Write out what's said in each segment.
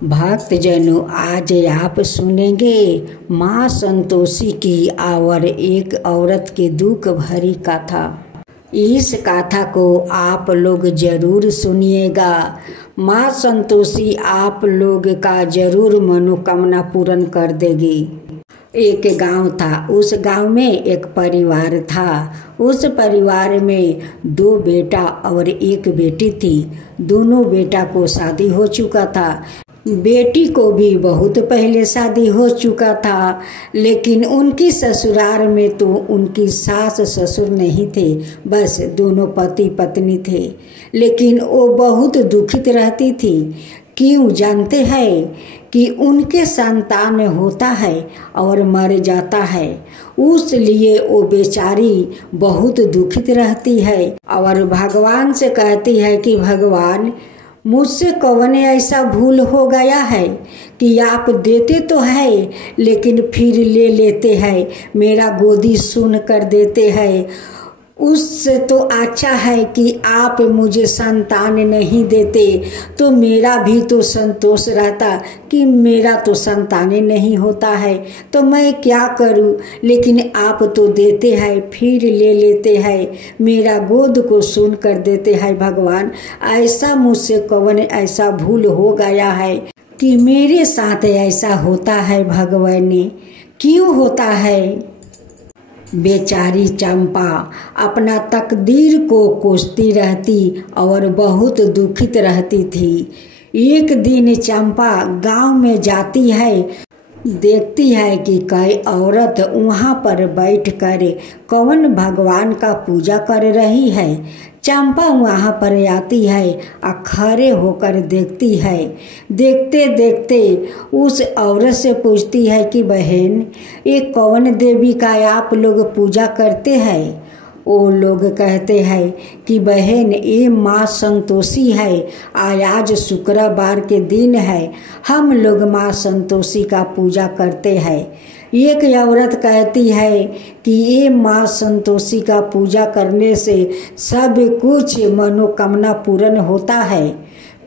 भक्तजनों, आज आप सुनेंगे माँ संतोषी की और एक औरत के दुख भरी कथा। इस कथा को आप लोग जरूर सुनिएगा। माँ संतोषी आप लोग का जरूर मनोकामना पूर्ण कर देगी। एक गांव था। उस गांव में एक परिवार था। उस परिवार में 2 बेटा और 1 बेटी थी। दोनों बेटा को शादी हो चुका था। बेटी को भी बहुत पहले शादी हो चुका था, लेकिन उनकी ससुराल में तो उनकी सास ससुर नहीं थे, बस दोनों पति पत्नी थे। लेकिन वो बहुत दुखित रहती थी। क्यों जानते हैं? कि उनके संतान होता है और मर जाता है, उसलिए वो बेचारी बहुत दुखित रहती है और भगवान से कहती है कि भगवान, मुझसे कौन ऐसा भूल हो गया है कि आप देते तो है लेकिन फिर ले लेते हैं, मेरा गोदी सुन कर देते हैं। उससे तो अच्छा है कि आप मुझे संतान नहीं देते तो मेरा भी तो संतोष रहता कि मेरा तो संतान नहीं होता है, तो मैं क्या करूं। लेकिन आप तो देते हैं फिर ले लेते हैं, मेरा गोद को सुन कर देते हैं। भगवान, ऐसा मुझसे कौन ऐसा भूल हो गया है कि मेरे साथ ऐसा होता है। भगवान, क्यों होता है? बेचारी चंपा अपना तकदीर को कोसती रहती और बहुत दुखित रहती थी। एक दिन चंपा गांव में जाती है, देखती है कि कई औरत वहां पर बैठकर कौन भगवान का पूजा कर रही है। चंपा वहां पर आती है और खड़े होकर देखती है। देखते देखते उस औरत से पूछती है कि बहन, ये कौन देवी का आप लोग पूजा करते हैं? वो लोग कहते हैं कि बहन, ये माँ संतोषी है। आज शुक्रवार के दिन है, हम लोग माँ संतोषी का पूजा करते हैं। एक औरत कहती है कि ये माँ संतोषी का पूजा करने से सब कुछ मनोकामना पूर्ण होता है।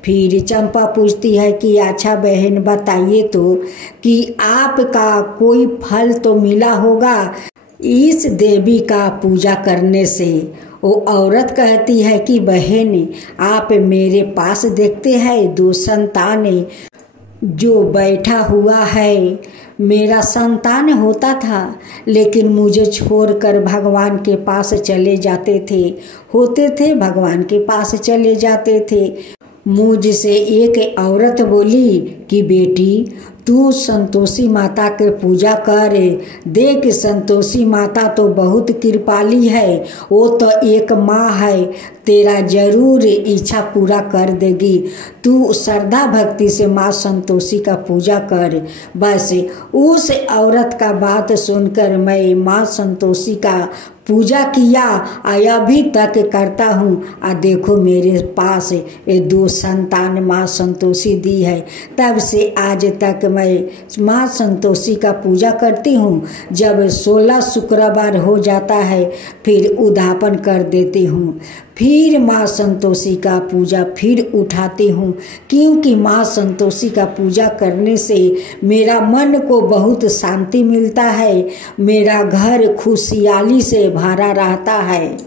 फिर चंपा पूछती है कि अच्छा बहन, बताइए तो कि आपका कोई फल तो मिला होगा इस देवी का पूजा करने से। वो औरत कहती है कि बहन, आप मेरे पास देखते हैं 2 संतान जो बैठा हुआ है, मेरा संतान होता था लेकिन मुझे छोड़कर भगवान के पास चले जाते थे, होते थे भगवान के पास चले जाते थे। मुझसे एक औरत बोली कि बेटी, तू संतोषी माता के पूजा कर, देख संतोषी माता तो बहुत कृपाली है, वो तो एक माँ है, तेरा जरूर इच्छा पूरा कर देगी। तू श्रद्धा भक्ति से माँ संतोषी का पूजा कर। बस उस औरत का बात सुनकर मैं माँ संतोषी का पूजा किया और अभी तक करता हूँ। आ देखो मेरे पास ये 2 संतान माँ संतोषी दी है। तब से आज तक मैं माँ संतोषी का पूजा करती हूँ। जब 16 शुक्रवार हो जाता है फिर उद्यापन कर देती हूँ, फिर माँ संतोषी का पूजा फिर उठाती हूँ, क्योंकि माँ संतोषी का पूजा करने से मेरा मन को बहुत शांति मिलता है, मेरा घर खुशहाली से भरा रहता है।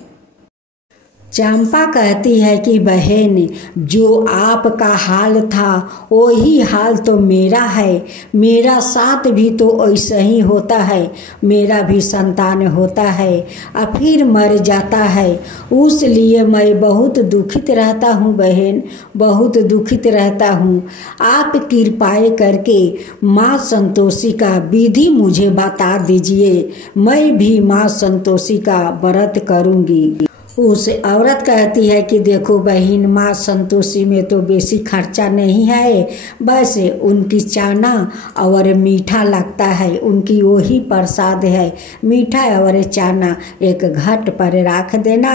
चंपा कहती है कि बहन, जो आपका हाल था वही हाल तो मेरा है, मेरा साथ भी तो ऐसा ही होता है, मेरा भी संतान होता है और फिर मर जाता है, उसलिए मैं बहुत दुखित रहता हूँ बहन, बहुत दुखित रहता हूँ। आप कृपा करके माँ संतोषी का विधि मुझे बता दीजिए, मैं भी माँ संतोषी का व्रत करूँगी। उस औरत कहती है कि देखो बहन, माँ संतोषी में तो बेसी खर्चा नहीं है, बस उनकी चाना और मीठा लगता है, उनकी वही प्रसाद है, मीठा और चाना एक घट पर रख देना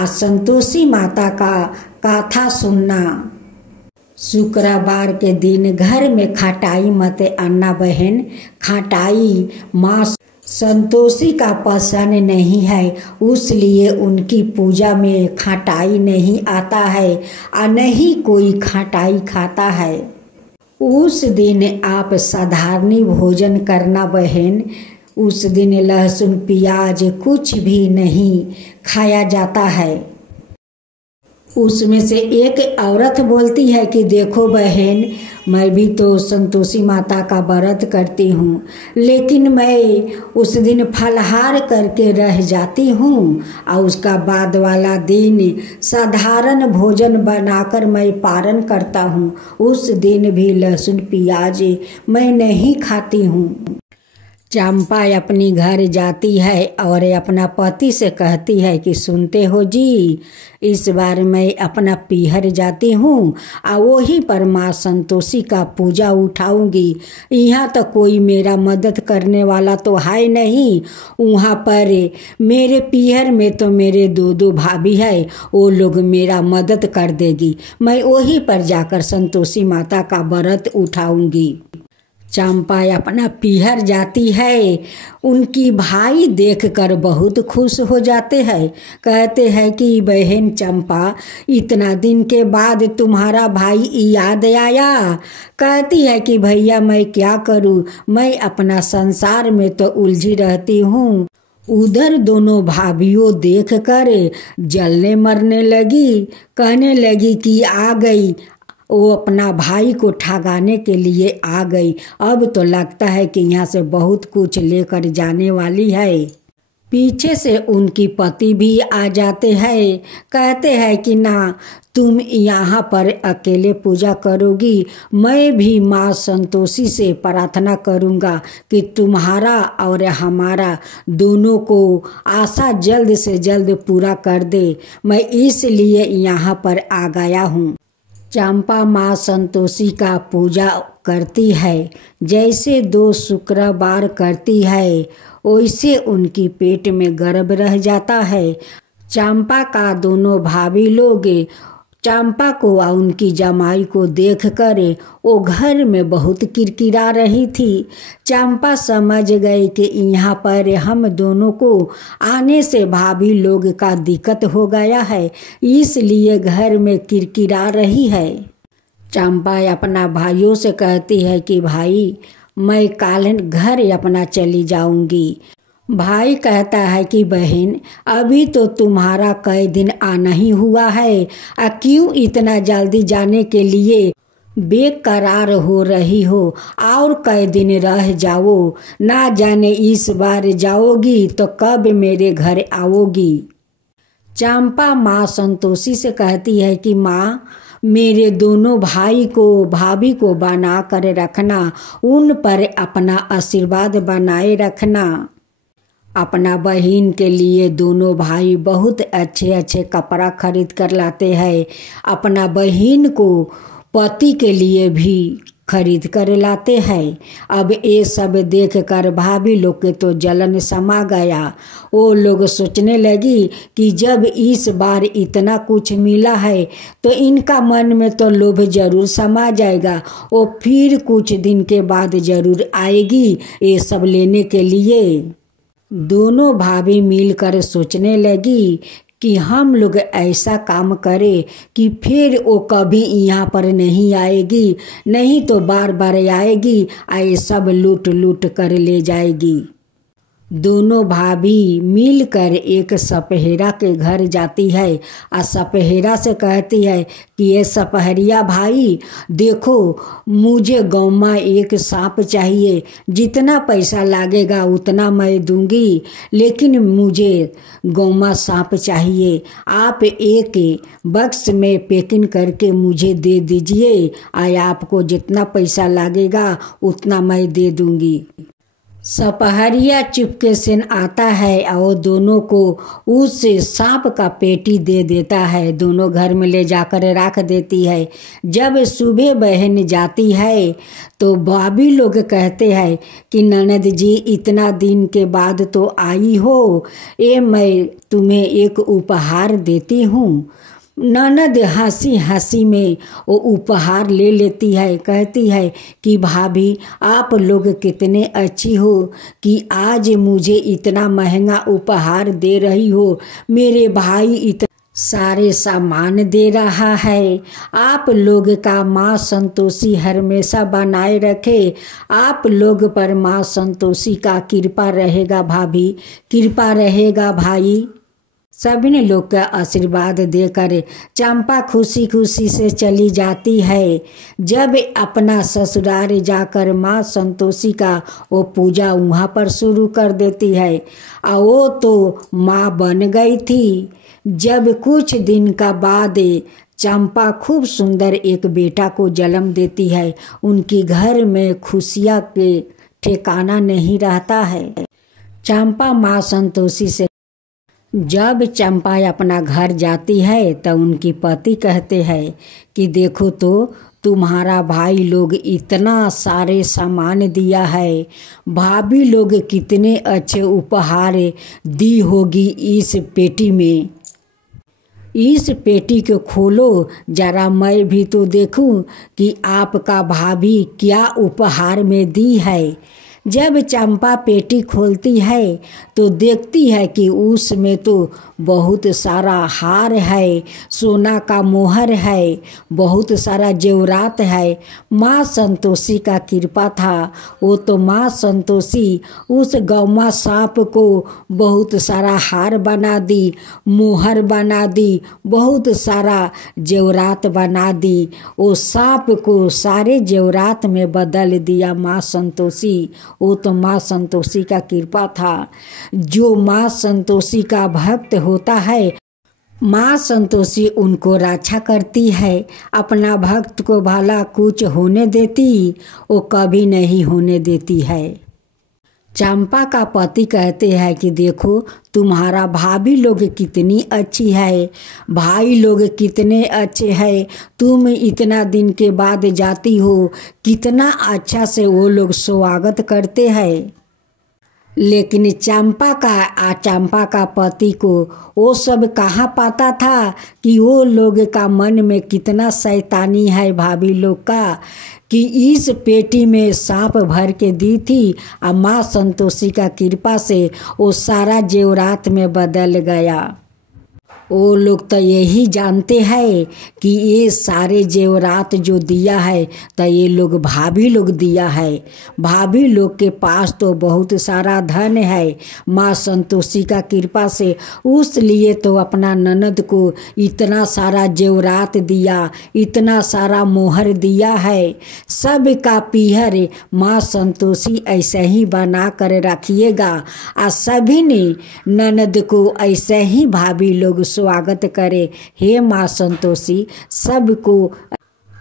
और संतोषी माता का कथा सुनना। शुक्रवार के दिन घर में खटाई मत आना बहन, खटाई माँ संतोषी का पसंद नहीं है, उसलिए उनकी पूजा में खटाई नहीं आता है और नहीं कोई खटाई खाता है। उस दिन आप साधारणी भोजन करना बहन। उस दिन लहसुन प्याज कुछ भी नहीं खाया जाता है। उसमें से एक औरत बोलती है कि देखो बहन, मैं भी तो संतोषी माता का व्रत करती हूँ, लेकिन मैं उस दिन फलाहार करके रह जाती हूँ और उसका बाद वाला दिन साधारण भोजन बनाकर मैं पारण करता हूँ। उस दिन भी लहसुन प्याज मैं नहीं खाती हूँ। चंपा अपनी घर जाती है और अपना पति से कहती है कि सुनते हो जी, इस बार मैं अपना पीहर जाती हूँ और वही पर माँ संतोषी का पूजा उठाऊंगी। यहाँ तो कोई मेरा मदद करने वाला तो है नहीं। वहाँ पर मेरे पीहर में तो मेरे दो भाभी है, वो लोग मेरा मदद कर देगी। मैं वही पर जाकर संतोषी माता का व्रत उठाऊंगी। चंपा अपना पीहर जाती है। उनकी भाई देखकर बहुत खुश हो जाते हैं। कहते हैं कि बहन चंपा, इतना दिन के बाद तुम्हारा भाई याद आया। कहती है कि भैया मैं क्या करूं, मैं अपना संसार में तो उलझी रहती हूँ। उधर दोनों भाभियों देखकर जलने मरने लगी। कहने लगी कि आ गई, वो अपना भाई को ठगाने के लिए आ गई। अब तो लगता है कि यहाँ से बहुत कुछ लेकर जाने वाली है। पीछे से उनकी पति भी आ जाते हैं। कहते हैं कि ना, तुम यहाँ पर अकेले पूजा करोगी, मैं भी माँ संतोषी से प्रार्थना करूँगा कि तुम्हारा और हमारा दोनों को आशा जल्द से जल्द पूरा कर दे। मैं इसलिए यहाँ पर आ गया हूँ। चंपा माँ संतोषी का पूजा करती है। जैसे 2 शुक्रवार करती है वैसे उनकी पेट में गर्भ रह जाता है। चंपा का दोनों भाभी लोग चंपा को और उनकी जमाई को देखकर वो घर में बहुत किरकिरा रही थी। चंपा समझ गई कि यहाँ पर हम दोनों को आने से भाभी लोग का दिक्कत हो गया है, इसलिए घर में किरकिरा रही है। चंपा अपना भाइयों से कहती है कि भाई, मैं काल घर अपना चली जाऊंगी। भाई कहता है कि बहन, अभी तो तुम्हारा कई दिन आना ही हुआ है, क्यों इतना जल्दी जाने के लिए बेकरार हो रही हो? और कई दिन रह जाओ, ना जाने इस बार जाओगी तो कब मेरे घर आओगी। चंपा माँ संतोषी से कहती है कि माँ, मेरे दोनों भाई को भाभी को बना कर रखना, उन पर अपना आशीर्वाद बनाए रखना। अपना बहन के लिए दोनों भाई बहुत अच्छे अच्छे कपड़ा खरीद कर लाते हैं। अपना बहन को पति के लिए भी खरीद कर लाते हैं। अब ये सब देखकर भाभी लोग के तो जलन समा गया। वो लोग सोचने लगी कि जब इस बार इतना कुछ मिला है तो इनका मन में तो लोभ जरूर समा जाएगा। वो फिर कुछ दिन के बाद जरूर आएगी ये सब लेने के लिए। दोनों भाभी मिलकर सोचने लगी कि हम लोग ऐसा काम करें कि फिर वो कभी यहाँ पर नहीं आएगी, नहीं तो बार बार आएगी और ये सब लूट लूट कर ले जाएगी। दोनों भाभी मिलकर एक सपहेरा के घर जाती है और सपहेरा से कहती है कि ये सपहरिया भाई, देखो मुझे गाँव में एक सांप चाहिए, जितना पैसा लगेगा उतना मैं दूंगी, लेकिन मुझे गाँव में सांप चाहिए। आप एक बक्स में पैकिंग करके मुझे दे दीजिए और आपको जितना पैसा लगेगा उतना मैं दे दूंगी। सपहरिया चुपके से आता है और दोनों को उस सांप का पेटी दे देता है। दोनों घर में ले जाकर रख देती है। जब सुबह बहन जाती है तो भाभी लोग कहते हैं कि ननद जी, इतना दिन के बाद तो आई हो, ये मैं तुम्हें एक उपहार देती हूँ। ननद हंसी हंसी में वो उपहार ले लेती है। कहती है कि भाभी, आप लोग कितने अच्छी हो कि आज मुझे इतना महंगा उपहार दे रही हो। मेरे भाई इतना सारे सामान दे रहा है। आप लोग का माँ संतोषी हमेशा बनाए रखे। आप लोग पर माँ संतोषी का कृपा रहेगा भाभी, कृपा रहेगा भाई। सभी ने लोग का आशीर्वाद देकर चंपा खुशी खुशी से चली जाती है। जब अपना ससुराल जाकर माँ संतोषी का वो पूजा वहाँ पर शुरू कर देती है। और वो तो माँ बन गई थी। जब कुछ दिन का बाद चंपा खूब सुंदर एक बेटा को जन्म देती है। उनकी घर में खुशियाँ के ठिकाना नहीं रहता है। चंपा माँ संतोषी से जब चंपा अपना घर जाती है तो उनकी पति कहते हैं कि देखो तो तुम्हारा भाई लोग इतना सारे सामान दिया है। भाभी लोग कितने अच्छे उपहार दी होगी इस पेटी में। इस पेटी को खोलो जरा, मैं भी तो देखूं कि आपका भाभी क्या उपहार में दी है। जब चंपा पेटी खोलती है तो देखती है कि उसमें तो बहुत सारा हार है, सोना का मोहर है, बहुत सारा जेवरात है। माँ संतोषी का कृपा था। वो तो माँ संतोषी उस गौमा सांप को बहुत सारा हार बना दी, मोहर बना दी, बहुत सारा जेवरात बना दी। वो सांप को सारे जेवरात में बदल दिया माँ संतोषी। वो तो माँ संतोषी का कृपा था। जो माँ संतोषी का भक्त होता है, माँ संतोषी उनको रक्षा करती है। अपना भक्त को भला कुछ होने देती, वो कभी नहीं होने देती है। चंपा का पति कहते हैं कि देखो तुम्हारा भाभी लोग कितनी अच्छी है, भाई लोग कितने अच्छे हैं। तुम इतना दिन के बाद जाती हो, कितना अच्छा से वो लोग स्वागत करते हैं। लेकिन चंपा का पति को वो सब कहाँ पता था कि वो लोग का मन में कितना शैतानी है भाभी लोग का, कि इस पेटी में सांप भर के दी थी। और माँ संतोषी का कृपा से वो सारा जेवरात में बदल गया। वो लोग तो यही जानते हैं कि ये सारे जेवरात जो दिया है तो ये लोग भाभी लोग दिया है। भाभी लोग के पास तो बहुत सारा धन है माँ संतोषी का कृपा से, उस लिए तो अपना ननद को इतना सारा जेवरात दिया, इतना सारा मोहर दिया है। सब का पीहर माँ संतोषी ऐसे ही बना कर रखिएगा। और सभी ने ननद को ऐसे ही भाभी लोग स्वागत करे। हे माँ संतोषी, सबको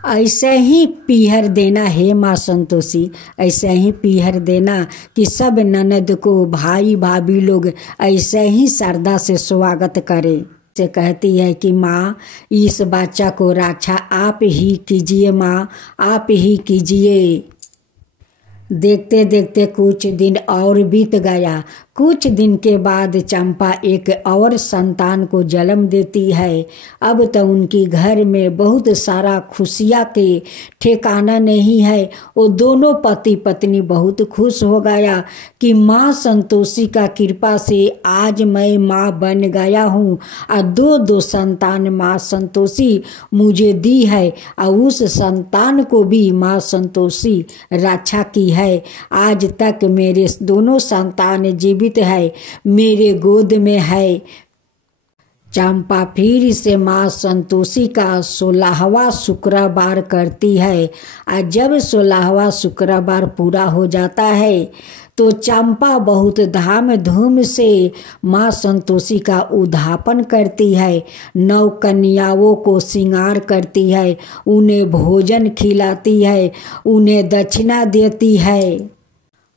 ऐसे ही पीहर देना। हे माँ संतोषी, ऐसे ही पीहर देना कि सब ननद को भाई भाभी लोग ऐसे ही श्रद्धा से स्वागत करे। से कहती है कि माँ इस बच्चा को रक्षा आप ही कीजिए, माँ आप ही कीजिए। देखते देखते कुछ दिन और बीत गया। कुछ दिन के बाद चंपा एक और संतान को जन्म देती है। अब तो उनकी घर में बहुत सारा खुशियाँ के ठिकाना नहीं है। वो दोनों पति पत्नी बहुत खुश हो गया कि माँ संतोषी का कृपा से आज मैं माँ बन गया हूँ। और दो संतान माँ संतोषी मुझे दी है और उस संतान को भी माँ संतोषी रक्षा की है। आज तक मेरे दोनों संतान जीवित है, मेरे गोद में है। चंपा फिर से माँ संतोषी का 16वां शुक्रवार करती है। और जब 16वां शुक्रवार पूरा हो जाता है तो चंपा बहुत धाम धूम से माँ संतोषी का उद्यापन करती है। 9 कन्याओं को श्रृंगार करती है, उन्हें भोजन खिलाती है, उन्हें दक्षिणा देती है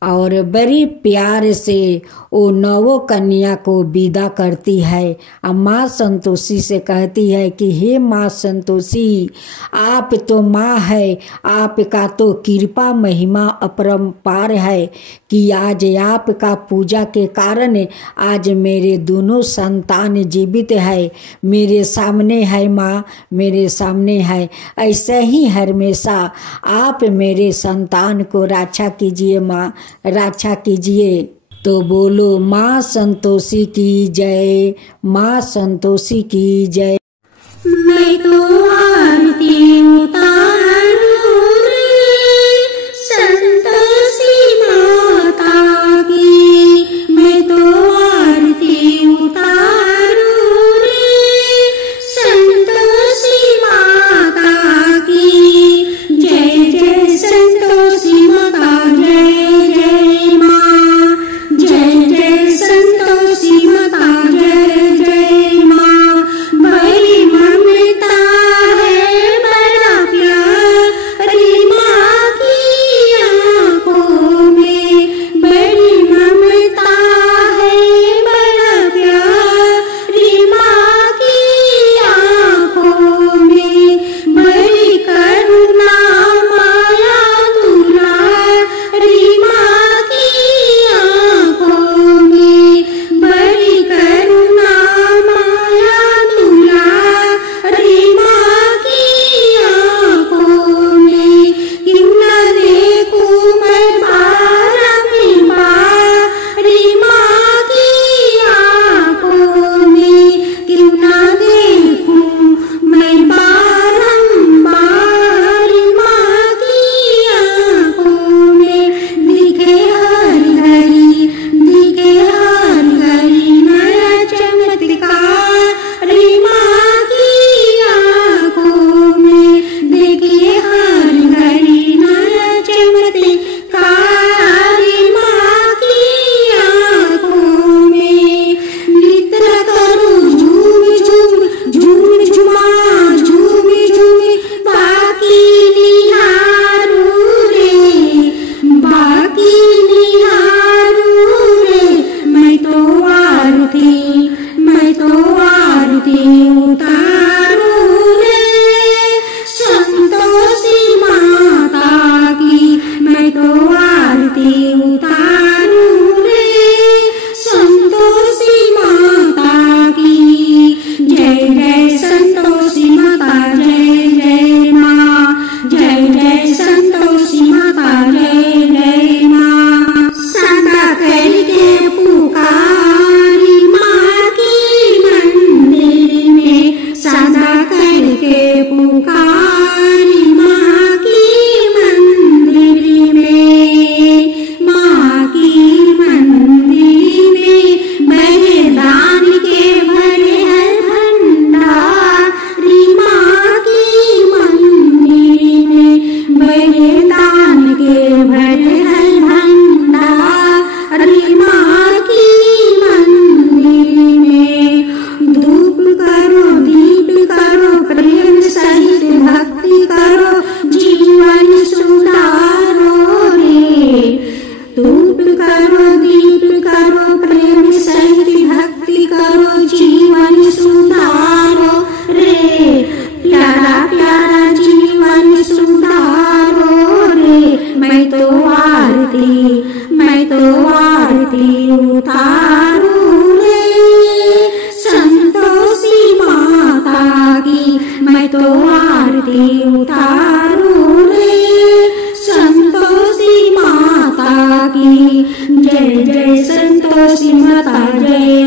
और बड़ी प्यार से वो 9 कन्या को विदा करती है। और माँ संतोषी से कहती है कि हे माँ संतोषी, आप तो माँ है, आपका तो कृपा महिमा अपरंपार है कि आज आपका पूजा के कारण आज मेरे दोनों संतान जीवित है, मेरे सामने है माँ, मेरे सामने है। ऐसे ही हमेशा आप मेरे संतान को रक्षा कीजिए माँ, रक्षा कीजिए। तो बोलो माँ संतोषी की जय, माँ संतोषी की जय। मैं तो आरती उतारूं रे संतोषी माता की, मैं तो आरती उतारूं रे संतोषी माता की। जय जय संतोषी माता, जय जय माँ, जय जय संतोषी माता, जय जय माँ। बड़ी ममता है बड़ा प्यार री माँ की आँखों में, बड़ी ममता है बड़ा प्यार री माँ की आँखों में। बड़ी करुणा माया दुलार री माँ की आँखों में, बड़ी करुणा माया दुलार री माँ की आँखों में। क्यों न देखूं मैं बारंबार री माँ की आँखों में, क्यों न देखूं मैं बारंबार री माँ की आँखों में। दिखे हर घड़ी, दिखे हर घड़ी नया चमत्कार री माँ की आँखों में, देखिए हर घड़ी नया चमत्कार री माँ की आँखों में। नित्य करूं झूम झूम झूम झुमा झूम झूम बाकी निहारूं रे, बाकी निहारूं रे। मैं तो आरती, मैं तो आरती उतारूं रे संतोषी माता की, मैं तो आरती उतारूं रे संतोषी माता की। जय जय संतोषी माता, जय जय माँ, जय जय संतोषी माता, जय जय माँ। सदा करके पुकारी माँ की मंदिर में, सदा करके पुकारी माँ की मंदिर में, माँ की मंदिर में। बलिदान के भरे है भंडार री माँ की मंदिर में, बलिदान के भरे है भंडार री माँ की मंदिर में। धूप करो दीप करो प्रेम सहित भक्ति करो जीवन सुधारो रे। धूप करो दीप करो प्रेम सहित भक्ति करो जीवन सुधारो रे। प्यारा प्यारा जीवन सुधारो रे। मैं तो आरती, मैं तो आरती उतारूं रे संतोषी माता की, मैं तो आरती उतारूं रे संतोषी माता की। जय जय संतोषी माता, जय